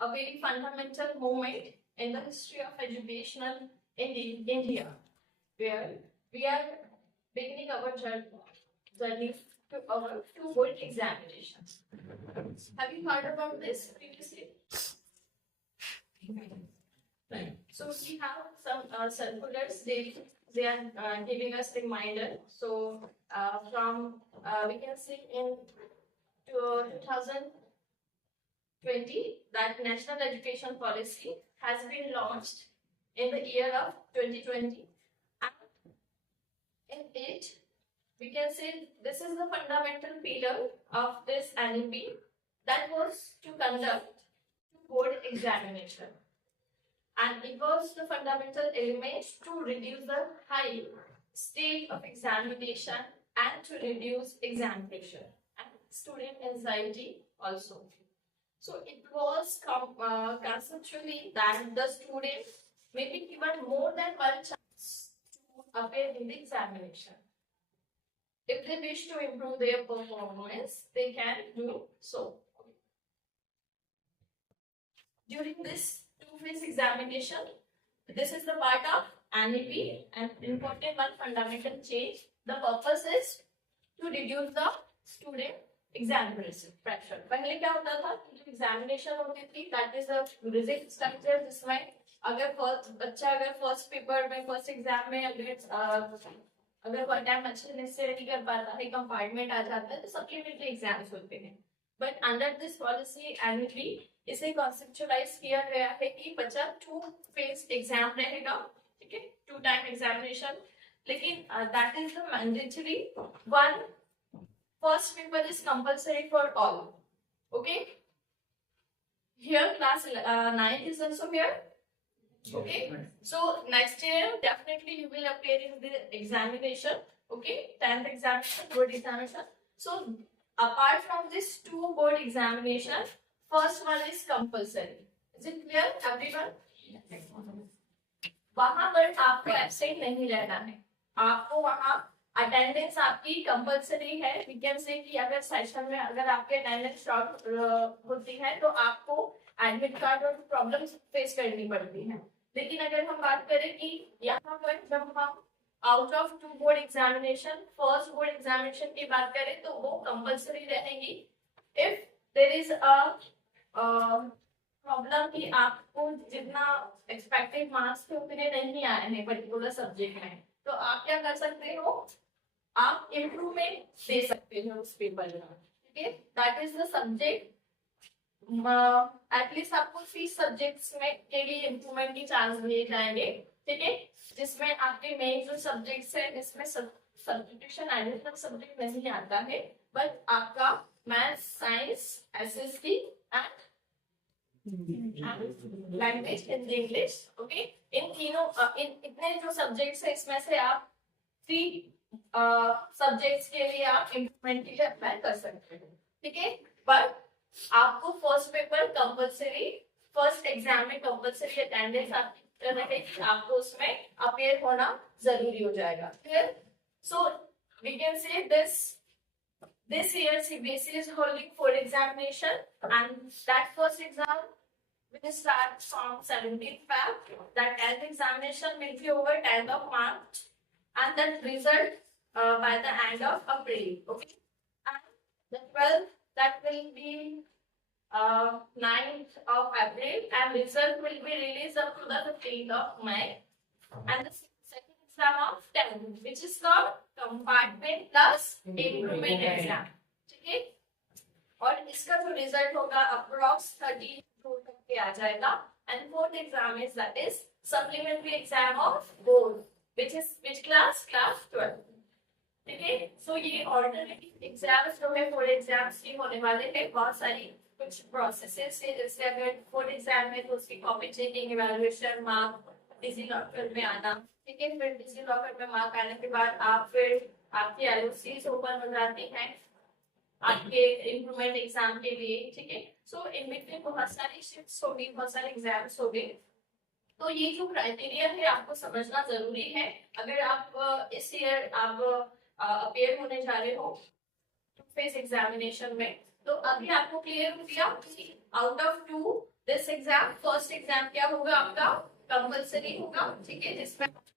a very fundamental moment in the history of educational in India, where we are beginning our journey to our two board examinations. Have you heard about this previously? Right. So we have some circulars. They are giving us reminder. So from we can see in 2020 that national education policy has been launched in the year of 2020, and in it we can say this is the fundamental pillar of this NEP that was to conduct board examination, and it was the fundamental element to reduce the high state of examination and to reduce exam pressure and student anxiety also. So it was conceptually that the student may be given more than one chance to appear in the examination. If they wish to improve their performance, they can do so. During this two-phase examination, this is the part of NEP, and important one fundamental change. The purpose is to reduce the student exam pressure. पहले क्या होता था कि जो एग्जामिनेशन होती थी that is the rigid structure, जिसमें अगर बच्चा अगर फर्स्ट पेपर में फर्स्ट एग्जाम में अगर कोई टाइम अच्छे से नहीं कर पाता है, कंपार्टमेंट आ जाता है, तो सप्लीमेंट्री एग्जाम्स होते हैं. But under this policy annually इसे कॉन्सेप्चुअलाइज किया गया है कि बच्चा टू फेज एग्जाम रहेगा, ठीक है, टू टाइम एग्जामिनेशन, लेकिन that is the mandatory one. First paper is compulsory for all. Okay. Here class 9 is also here. Okay. So next year definitely you will appear in the examination. Okay. 10th examination, board examination. So apart from this two board examination, first one is compulsory. Is it clear everyone? वहां पर आपको एब्सेंट नहीं रहना है. आपको वहां अटेंडेंस आपकी कंपलसरी है. वी कैन से कि अगर सेशन में अगर आपके अटेंडेंस शॉर्ट होती है तो आपको एडमिट कार्ड और प्रॉब्लम्स फेस करनी पड़ती है. लेकिन अगर हम बात करें कि यहाँ पर जब हम out of two board examination first board examination की बात करें तो वो कंपलसरी रहेगी. If there is a problem कि आपको जितना एक्सपेक्टेड मार्क्स थे उतने नहीं आए हैं पर्टिकुलर सब्जेक्ट में, तो आप क्या कर सकते हो, आप इम्प्रूवमेंट दे सकते हो उस पेपर में. ठीक है, that is the subject. At least आपको 30 सब्जेक्ट्स में के लिए इम्प्रूवमेंट की चांस दिए जाएंगे. ठीक है, जिसमें आपके मेन जो सब्जेक्ट्स है इसमें सब्स्टिट्यूशन एडिशनल सब्जेक्ट नहीं आता है, बट आपका maths, science, SST and language Hindi English. Okay, इन तीनों इतने जो सब्जेक्ट्स है इसमें से आप 3 सब्जेक्ट्स के लिए आप इम्प्रूवमेंट के लिए अप्लाई कर सकते हो. ठीक है, पर आपको first paper compulsory, first exam में कंपलसरी अटेंडेंस आपकी रहेगी, आपको उसमें अपेयर होना जरूरी हो जाएगा. Clear? So we can say this year CBSE is holding 4 examination, and that first exam will start from 17th Feb. That 10th examination will be over 10th of March, and that result by the end of April. Okay, and the 12th that will be 9th of April, and result will be released up to the 15th of May. And the second exam of 10th, which is called compartment plus improvement exam. ठीक है, और इसका जो रिजल्ट होगा अप्रॉक्स 30 तक के आ जाएगा. And fourth exam is that is supplementary exam of board, which is which class 12. ठीक है, सो ये ऑल्टरनेटिव एग्जाम्स जो है 4 एग्जाम्स ही होने वाले हैं. बहुत सारी कुछ प्रोसेसेस है, जैसे अगर 4 एग्जाम में तो उसकी copy checking, evaluation, mark digi locker में आना. ठीक है, फिर डिजी लॉकर में मार्क आने के बाद आप फिर आपकी एलओसीज ओपन हो जाती हैं आपके इम्प्रूवमेंट एग्जाम के लिए. ठीक है, सो इन बिटवीन बहुत सारी शिफ्ट्स होगी, बहुत सारे एग्जाम्स होंगे. तो ये जो क्राइटेरिया है आपको समझना जरूरी है. अगर आप इस ईयर आप अपेयर होने जा रहे हो टू फेज एग्जामिनेशन में, तो अभी आपको क्लियर हो गया कि out of 2 this exam, first exam क्या होगा आपका, कंपल्सरी होगा, ठीक है, जिसमें